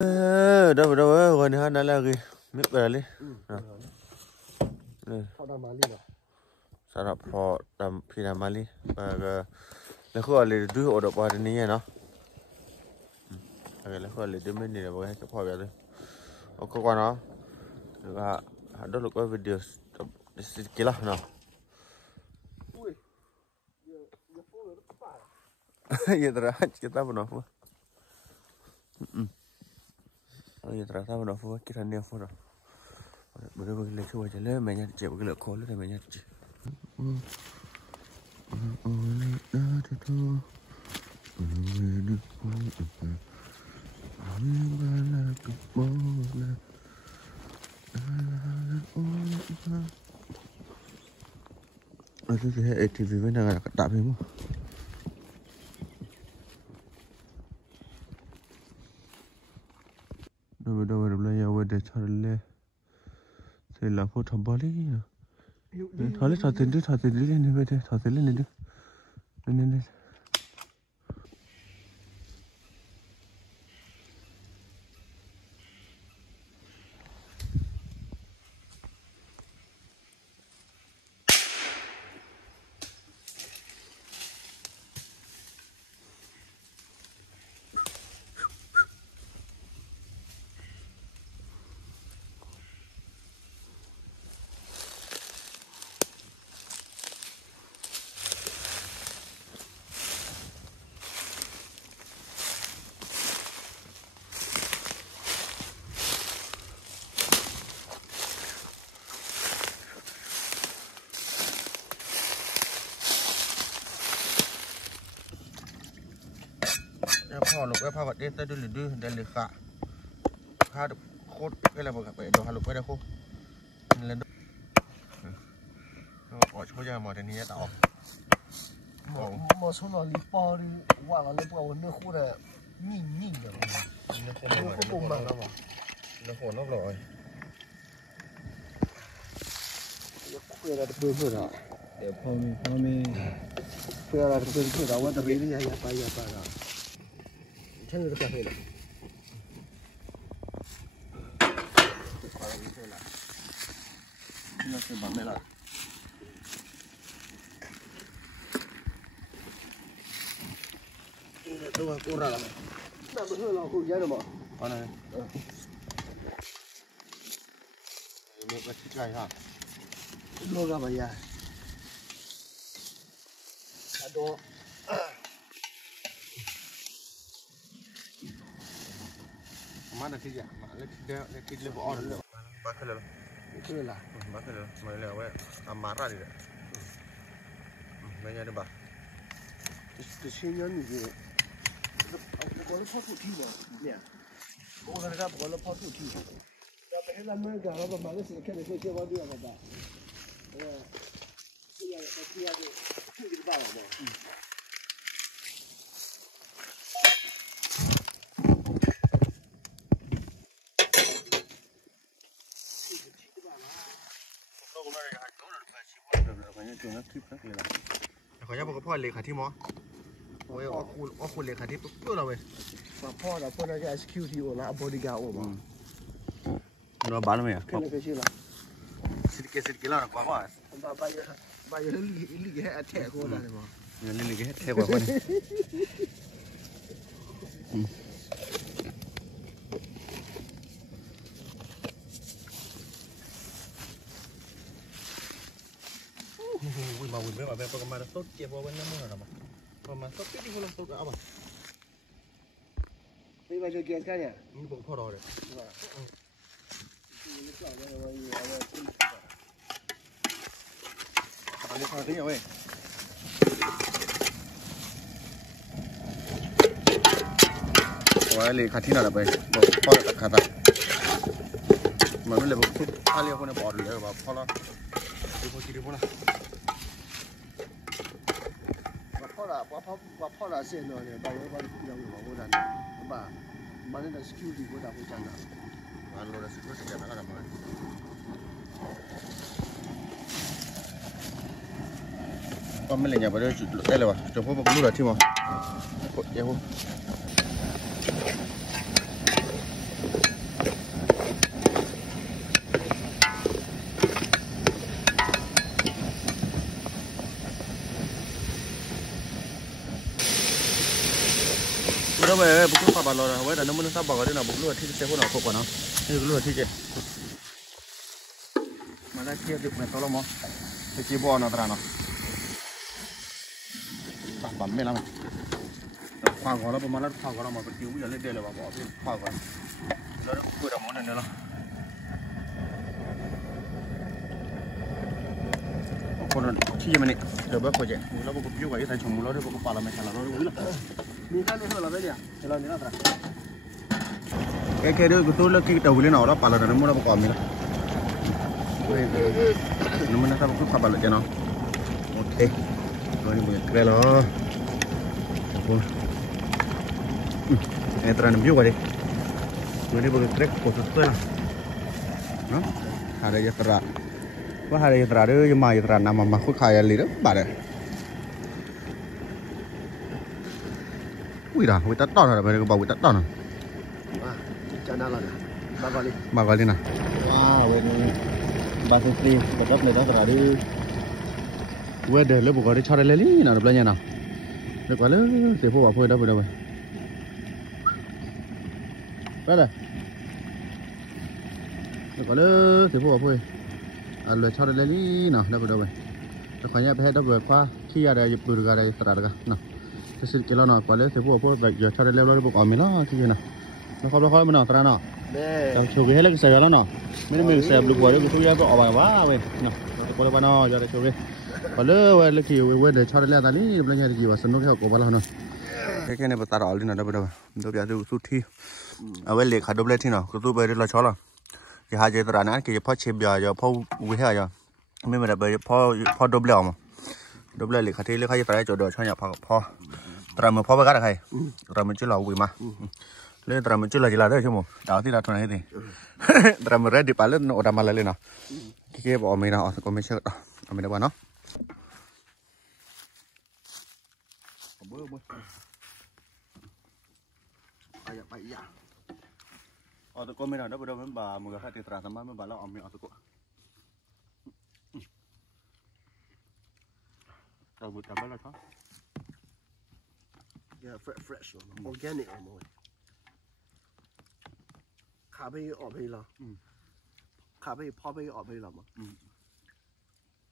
đâu rồi nữa nó là gì biết về đi họ đang bán đi rồi sao đó họ làm phi làm mali và là khu là đứa ở độ bao nhiêu nhỉ nó là khu là đứa mình này là bao nhiêu cái phò vậy thôi có qua nó và đó là cái video kia là nó giờ ra kita berapa giờ ra kita berapa kita ni apa dah bữa bữa lấy cái gì lấy mày nhặt chịu cái lợn khô lấy mày nhặt chịu tôi thấy ATV với nàng là đạp hết mà đâu là nhà về để cho lên thì là phố thầm bò đi thở lên lên về đây thở lên đi lênพ่อลูกไอ้พ่อก็เด็ดได้ดื้อเดินเลยข้าโคตรก็เลยบอกไปดูฮาลูกไปได้โคตรเล่นแล้วก็ช่วยยาหมอทีนี้ต่อหมอช่วย你包的忘了那包我那货的硬的那货不满了嘛那货那不来回来的不会了泡面回来的不会了我这边也搬了真的是干废了那是完美了都给过来了那不是老后间的吗完了没有去干一下落个吧也太多妈的这家妈的这不熬了把开了对了把开了没了喂马上的没人的吧这些年你就我都跑出去了呢我看他跑了跑出去要不然咱们干了吧买个事肯定会结果这样的吧这样就这个办了嘛ขออนุญาตบอกพ่อเลขาที่มอโอ้ยอ๋อคุณเลขาที่ปุ๊บเราไปพ่อเราพ่อเราจะ SQT 我拿 bodyguard 我嘛เราบ้านไหมอ่ะ肯定可以了สิบกิโลนะกว่า把有力给还太过来了嘛有力给太过了วิ่งมาประมาณต้นเกี่ยวกับวันนั้นมั้งนะประมาณต้นปีที่คนละต้นเอาป่ะไม่ว่าจะเกี่ยงกันเนี่ยนี่บอกพ่อเราเลยอันนี้เขาทิ้งเอาไว้ไว้เลยขาที่นั่นไปบอกพ่อขาตามันไม่เลยบอกทุกท่าเรียกคนในบ่อเลยบอกพ่อเราดูพอคิดดูพ่อละ我泡了线呢，把我把养我我咱把那个 security 我咋会讲呢？完了，这 security 讲那个什么？我们人家把这来了吧，这货不录了听吗？然后。บาลเอาไว้แต่น้ำมันซับบาก็ได้นะบุกเลือดที่เจ้าพวกเราพบกันเนาะนี่เลือดที่เจ้ามาได้เทียบดิบในตัวเราหมอไปจีบอลเนาะตราเนาะปั๊มไม่ละมั้ยฟังก่อนแล้วประมาณนั้นฟังก่อนเรามาเป็นคิวไม่อยากเล่นเดเลยว่ะบอกพี่ฟังก่อนแล้วคุยกับหมอเนี่ยเนาะคนที่ยังไม่เนี่ยเดี๋ยวแบบคุยเจ้าแล้วก็พิวกับไอ้ไทยชมแล้วเดี๋ยวก็ปาละไม่ใช่ละเราดูละมีการเล่นอะไรเนี่ยเราเนี่ยนะตราแค่เดี๋ยวกูตัวเล็กที่ตัววิลล์น่ะเราปาละนั่นมันเราประกอบมีละน้ำมันนะครับก็ขับไปเลยเนาะโอเคตัวนี้มันเกลือแล้วเนี่ยตอนนั้นบิวกันดิตัวนี้มันเกลือโคตรสุดเลยเนาะหาได้ยัตระว่าหาได้ยัตระเด้อยังมายัตระนำมาคุยขายอะไรเด้อบาดเลยอุ้ยด่าวิตัดต่อหน่อยไปเลยก็บอกวิตัดต่อหน่อยจานนั่นแหละมากกว่านี้นะว้าวเว้ยบาสตีประกอบในตลาดดิเว้ยเดี๋ยวเราบอกว่าได้ชาร์จเลยนี่นะเราเปล่าเนี่ยนะเดี๋ยวก่อนเลยเสียพวกว่าเพื่อนได้ไปได้ไปไปเลยเดี๋ยวก่อนเลยเสียพวกว่าเพื่อนเราชาร์จเลยนี่นะได้ไปได้ไปแต่ขอเนี่ยไปให้ได้ไปคว้าขี้อะไรหยิบดูอะไรตลาดกันนะจะซื้อกิโลหน่อยก่อนเลยเสียพวกว่าเพื่อนแบบอย่าชาร์จเลยเราบอกอ๋อไม่ล่ะขี้นะแล้วเขามันเอาตราเนาะเราโชว์ให้เล็กใส่แล้วเนาะไม่ได้มีเสียบลูกวัวด้วยกูทุกอย่างก็ออกมาว้าเว้ยนะคนละบ้านเนาะจะได้โชว์พอเลยเว้ยเล็กที่เว้ยเดี๋ยวชาร์จแล้วตอนนี้เป็นยังไงดีวะสนุกแค่กูบ้านเราเนาะแค่นี้เป็นตาเราลิ้นนะได้ไปได้เดี๋ยวจะดูสุดที่เอาไว้เล็กขาดบเล็กที่เนาะกูตู้ไปเดี๋ยวเราช้อนละจะหาเจตนาเนี่ยคือพ่อเชฟยาจะพ่อวิเทียยาไม่มาได้ไปพ่อดบเล็กมั้งดบเล็กเล็กขาที่เล็กขาจะตายจอดเดี๋ยวช้อนอยากพ่อตรามือพ่อไปกันใครตรามือชื่อเราวิมาเล่นตรามันจุลาจิลาได้ใช่ไหมดาวที่เราทำอะไรนี่ตรามันเรดดิปาเล่นโอดามาเลยนะที่เก็บออกไม่ได้ออกก็ไม่เชื่อเอาไม่ได้บ้านเนาะเบื่อไปอย่าเอาตะโกไม่ได้เดี๋ยวไปดูมันบ่ามือข้าติดตราสามารถมันบ่าเราเอาไม่เอาตะโกเราบุตรจับได้แล้วครับ Yeah, fresh one, organic one more. ขาไปออกไปแล้วขาไปพ่อไปออกไปแล้วมั้ง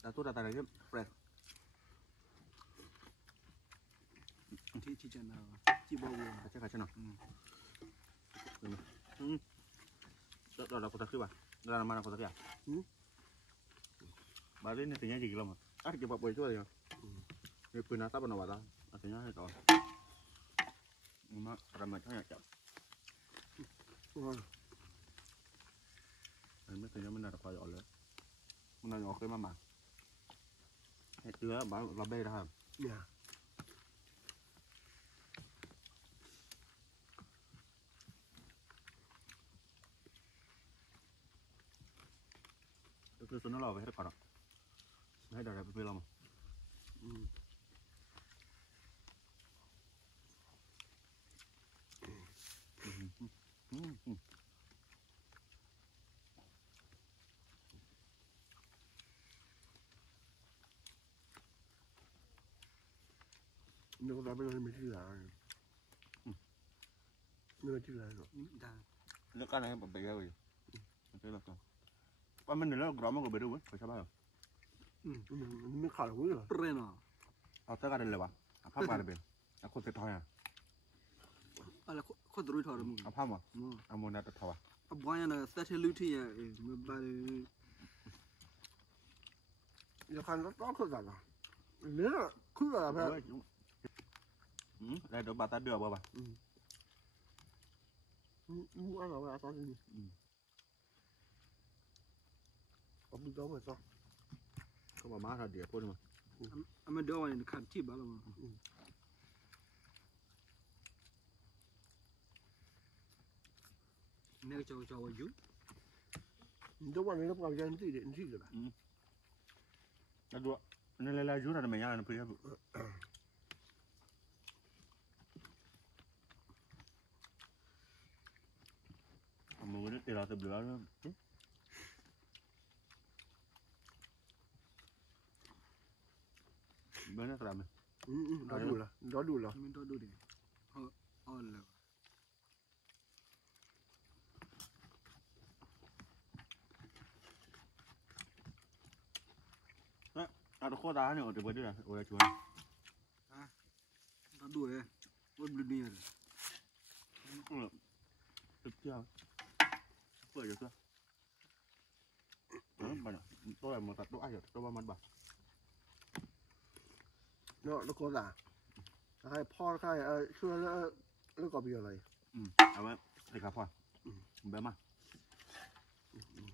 แต่ตัวแต่อะไรก็แปลกที่จะน่าที่บอกว่าใช่ใช่เนาะเราคนตะกี้ว่ะเรามาคนตะกี้อ่ะบาร์นี่สิ่งนี้กี่กิโลมั้งเก็บแบบไปช่วยเลยมีปืนนัดตับนวัดอ่ะสิ่งนี้ให้ต่อมาทำมาช่วยจับไม่เคยยังไม่ได้ควายออกเลยมันนอนออกขึ้นมาเห็ดเชื้อบ้าเราเบ้ได้ครับเนี่ยก็คือส่วนนั้นเราไปให้ก่อนให้เดี๋ยวเราไปเรานึกว่าไม่ชื่ออะไรนึกว่าชื่ออะไรหรอได้เลือกอะไรแบบไปเลยใช่หรอครับว่ามันเหนื่อยแล้วกรอบมันก็ไปดูเว้ยใช่ป่ะไม่ขาดหัวเหรอเรนอ่ะเอาเท่ากันเลยวะภาพอะไรเป็นคนติดทอยอ่ะอะไรคนรู้ทอยมึงภาพมั้งเอาโมนาติดทอยบ้านน่ะเซตลูที่อ่ะไม่บ้านจะขันรถขึ้นกันอ่ะเนี่ยขึ้นกันอ่ะได้เดี๋ยวบาตาเดือบป่ะอะไรวะตอนนี้ผมดูแล้วเหมือนกันเขาบอกมาถ้าเดี๋ยวพูดมามันเดี๋ยววันนี้ขันที่บ้านเราเนี่ยจะอยู่เดี๋ยววันนี้เราไปยังที่เด่นที่กันแล้วดูนี่เลยอยู่นะทำไมยังนั่นเพื่อนมึงนี่ตีเราเต็มเหลือเบอร์น่าตรามรอดูละมันรอดูดิอ๋อเลย ตะโคตาเนี่ยเดี๋ยวไปด้วยโอ้ยชวน ta đuổi ôi bự bựตึกเจ้าเปิดอยู่ตัวมันตัวอะไรมันตัดตัวไอ้ตัวมันบ่ nó có giả hay po khai chưa nó có bịอะไร เอาไว้ใส่กระเพาะแบบมา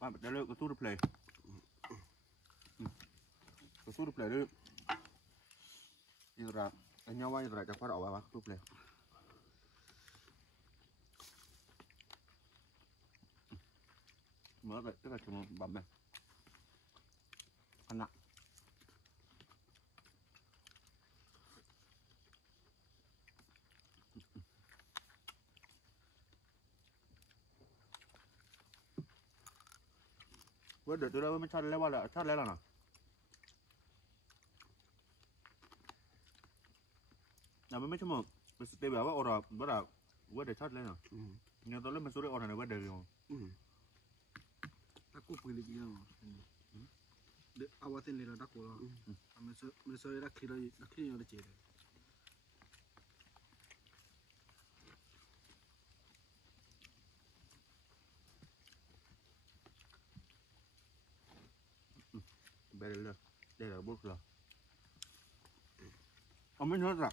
ว่าจะเลิกกระตู้รีเพลย์กระตู้รีเพลย์ด้วยอิสระอันนี้ว่าอิสระจะพอเอาไว้วะตู้เพลย์เมื่อกี้ก็จะมาบัมแบบขนาดว่าเดี๋ยวตัวเราไม่ชัดแล้วว่าละชัดแล้วนะแต่มันไม่ใช่หมดเป็นสเตปแบบว่าออร์ว่าเดี๋ยวชัดแล้วนะเนี่ยตอนเล่นมันสู้ได้ออร์นะว่าเดี๋ยวta cúp cái gì đó để ao tên này là đắc của nó mình sẽ đắc khi nó chết đây là bước rồi ông mới nhớ rằng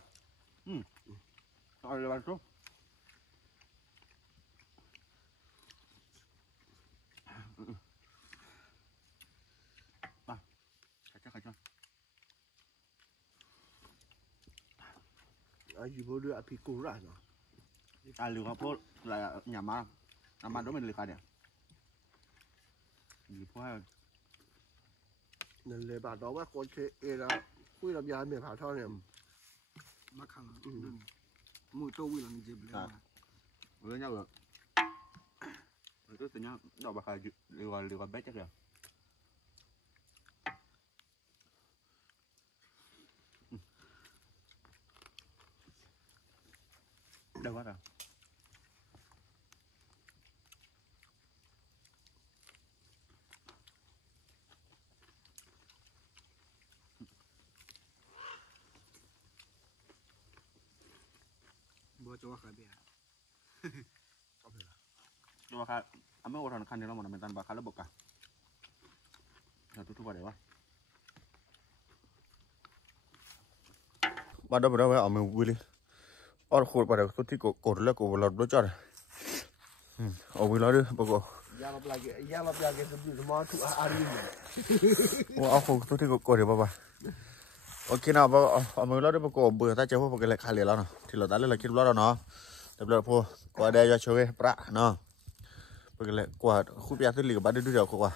rồi là bạn số chắc ai chỉ vô đưa áp cố ra nó lừa họ phố là nhà má đó mình lừa khai đấy gì phố hay nên lấy bà đó bác con chơi là quy làm nhà miền Hà Thao này bác khăng mùi trâu quy làm gì vậy với nhau được rồi tôi tự nhau đào bạc khai lừa bé chắc rồi đâu quá rồi bữa cho khai bia cho khai anh mới order khăn này nó mà mình tan bạc khai lớp bọc cả rồi tôi thu vào để quá bắt đầu với ở mình vui đi ở khu bắt đầu tôi thích cột là cột lọt đôi cho này ở vui nó đi bọc ya lặp lại cái gì mà thu à đi ở khu tôi thích cột để bà ok nào ở mình nó đi bọc bữa ta chơi bọc cái lại khai liền nó thì là ta lên là cái đó nó tập luyện phô qua đây cho chơi bạ nó bọc cái lại qua khu bia tôi lì bắt đi đuôi đầu qua